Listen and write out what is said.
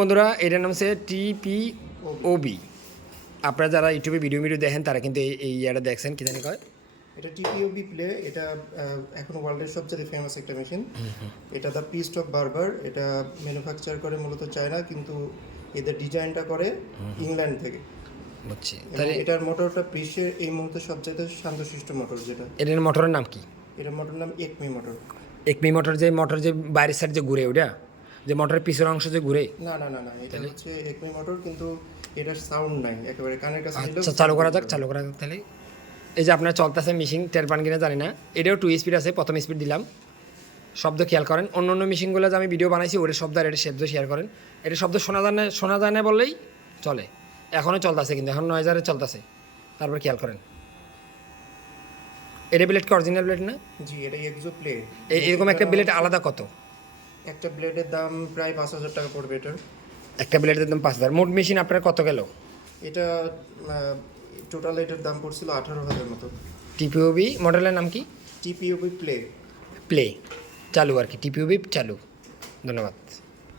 বন্ধুরা এটার নাম হচ্ছে টিপিওবি। আপনারা যারা ইউটিউবে ভিডিও দেখেন তারা কিন্তু এই ইয়াটা দেখছেন, কি জানি কয় এটা টিপিওবি প্লে। এটা এখন ওয়ার্ল্ডের সবচেয়ে ফেমাস একটা মেশিন। এটা দ্য পিস্ট অফ বারবার। এটা ম্যানুফ্যাকচার করে মূলত চায়না, কিন্তু এদের ডিজাইনটা করে ইংল্যান্ড থেকে। বুঝছি। এবং তাহলে এটার মোটরটা বিশ্বের এই মুহূর্তে সবচেয়ে শান্তশিষ্ট মোটর যেটা। এটার মোটরের নাম কি? এটার মোটর নাম একমি মোটর। একমি মোটর যে বাইরের সাইড যে ঘুরে ওটা, যে মোটরের পিছনের অংশ যে ঘুরে। না না না না, এটা হচ্ছে একমি মোটর, কিন্তু এটার সাউন্ড নাই, একেবারে কানের কাছে নিলেও আচ্ছা, চালু করা যাক তাহলে। এই যে আপনার চলতেছে মেশিন, টের পান কিনা জানি না, এটাও 2 স্পিড আছে। প্রথম স্পিড দিলাম, শব্দ খেয়াল করেন। অন্য অন্য মেশিনগুলো যে আমি ভিডিও বানাইছি ওটা শব্দ আর এটা শব্দ শেয়ার করেন। এটা শব্দ শোনা যায় না বললেই চলে। এখনও চলতেছে, কিন্তু এখন 9000-এ চলতেছে। তারপর খেয়াল করেন, এটা ব্লেড কি অরিজিনাল ব্লেড না? জি, এটা এক্সো প্লে। এরকম একটা ব্লেড আলাদা কত? একটা ব্লেডের দাম প্রায় 5,000 টাকা পড়বে এটার। একটা ব্লেডের দাম 5000। মোট মেশিন আপনার কত গেল? এটা টোটাল এটার দাম পড়ছিল 18,000 মতো। টিপিওবি মডেলের নাম কি? টিপিওবি প্লে। প্লে চালু আর কি, টিপিওবি চালু। ধন্যবাদ।